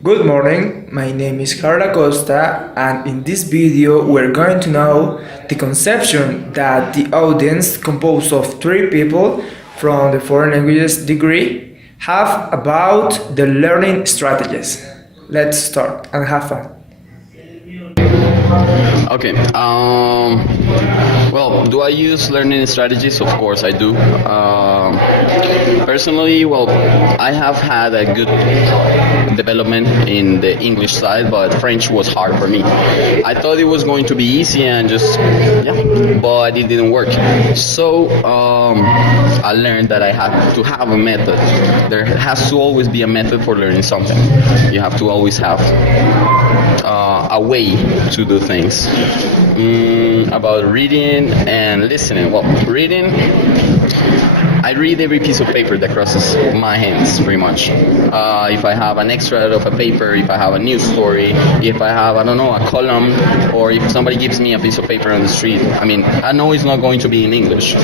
Good morning, my name is Harold Acosta, and in this video we're going to know the conception that the audience, composed of three people from the foreign languages degree, have about the learning strategies. Let's start and have fun. Okay. Well, do I use learning strategies? Of course, I do. Personally, well, I have had a good development in the English side, but French was hard for me. I thought it was going to be easy and just yeah, but it didn't work. So I learned that I have to have a method. There has to always be a method for learning something. You have to always have a way to do things. About reading and listening. Well, reading, I read every piece of paper that crosses my hands, pretty much. If I have an extract of a paper, if I have a news story, if I have, I don't know, a column, or if somebody gives me a piece of paper on the street, I mean, I know it's not going to be in English,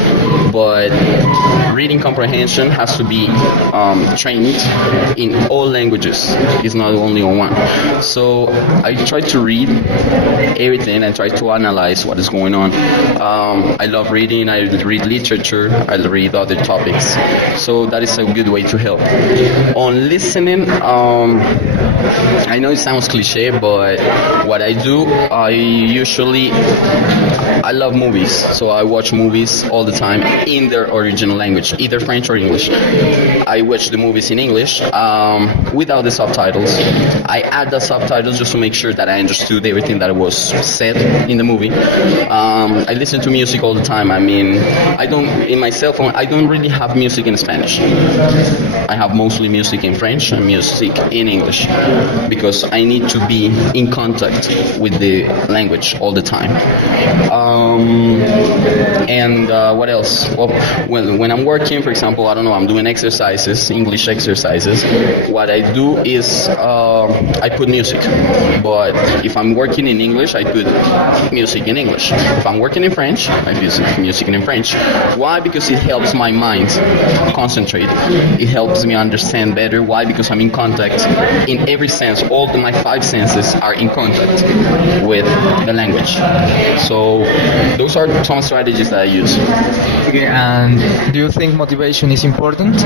but reading comprehension has to be trained in all languages. It's not only on one. So I try to read everything and try to analyze what is going on. I love reading. I read literature. I read other topics. So that is a good way to help. On listening, I know it sounds cliche, but what I do, I love movies. So I watch movies all the time in their original language, either French or English. I watch the movies in English without the subtitles. I add the subtitles just to make sure that I understood everything that was said in the movie. I listen to music all the time. I mean, in my cell phone, I don't really have music in Spanish. I have mostly music in French and music in English because I need to be in contact with the language all the time. And what else? Well, when I'm working, for example, I don't know, I'm doing exercises, English exercises. What I do is I put music. But if I'm working in English, I put music in English. If I'm working in French, I put music in French. Why? Because it helps my mind concentrate. It helps me understand better. Why? Because I'm in contact in every sense. All my five senses are in contact with the language. So those are some strategies that I use. Okay, and do you think motivation is important?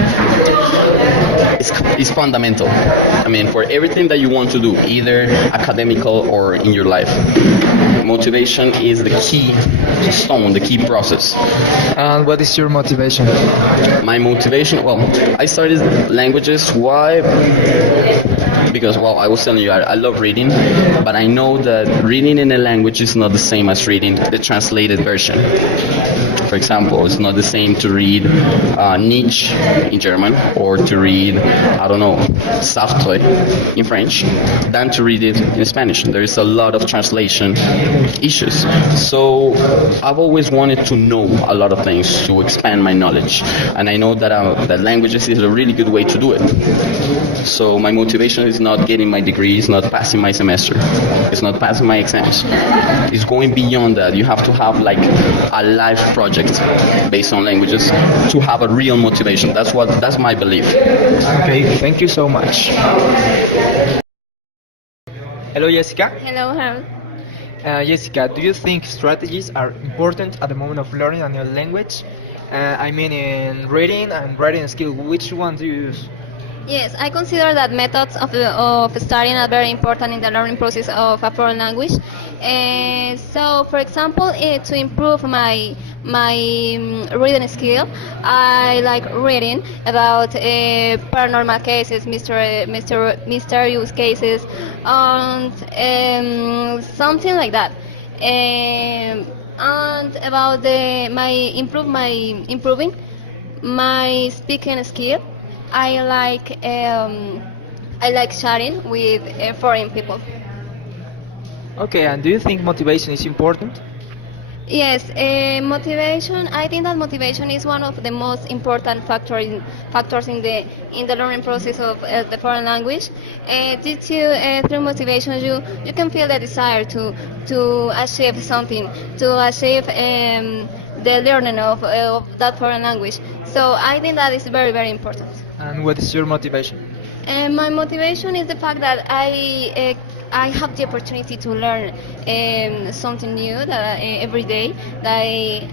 It's fundamental. I mean, for everything that you want to do, either academical or in your life, motivation is the key stone, the key process. And what is your motivation? My motivation, well, I started languages. Why? Because, well, I was telling you, I love reading, but I know that reading in a language is not the same as reading the translated version. For example, it's not the same to read Nietzsche in German or to read, I don't know, Sartre in French than to read it in Spanish. There is a lot of translation issues. So I've always wanted to know a lot of things to expand my knowledge. And I know that languages is a really good way to do it. So my motivation is not getting my degree, it's not passing my semester, it's not passing my exams. It's going beyond that. You have to have like a life project based on languages to have a real motivation. That's my belief. Okay, thank you so much. Hello, Jessica. Hello, Harold. Jessica, do you think strategies are important at the moment of learning a new language? I mean, in reading and writing skill, which one do you use? Yes, I consider that methods of studying are very important in the learning process of a foreign language. So, for example, to improve my reading skill, I like reading about paranormal cases, mysterious cases, and something like that. And about improving my speaking skill. I like chatting with foreign people. Okay, and do you think motivation is important? Yes, motivation. I think that motivation is one of the most important factors in the learning process of the foreign language. Through motivation, you can feel the desire to achieve something, to achieve the learning of that foreign language. So I think that is very important. And what is your motivation? And my motivation is the fact that I have the opportunity to learn something new that every day that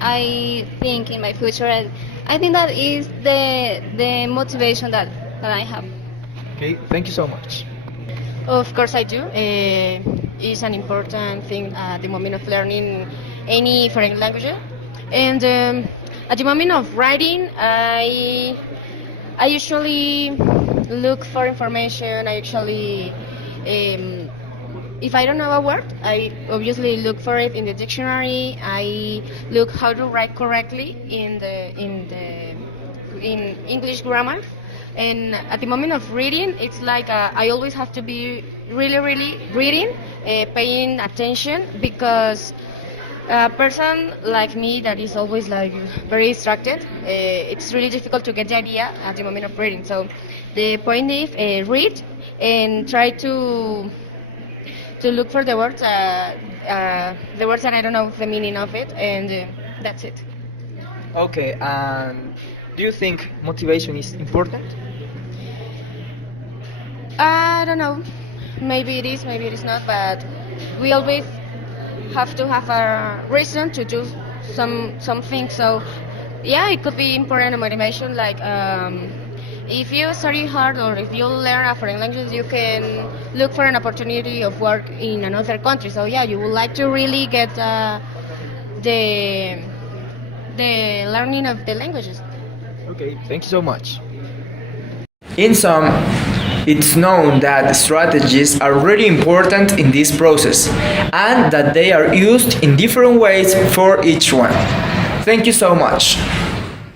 I think in my future, and I think that is the motivation that I have. Okay, thank you so much. Of course, I do. It's an important thing at the moment of learning any foreign language. And at the moment of writing, I usually look for information. I usually, if I don't know a word, I obviously look for it in the dictionary. I look how to write correctly in English grammar. And at the moment of reading, it's like I always have to be really reading, paying attention, because a person like me that is always like very distracted, it's really difficult to get the idea at the moment of reading. So the point is read and try to look for the words that I don't know the meaning of it, and that's it. Okay, and do you think motivation is important? I don't know. Maybe it is, maybe it is not. But we always have to have a reason to do something. So yeah, it could be important motivation. Like if you study hard or if you learn a foreign language, you can look for an opportunity of work in another country. So yeah, you would like to really get the learning of the languages. Okay, thank you so much. In sum, it's known that strategies are really important in this process and that they are used in different ways for each one. Thank you so much.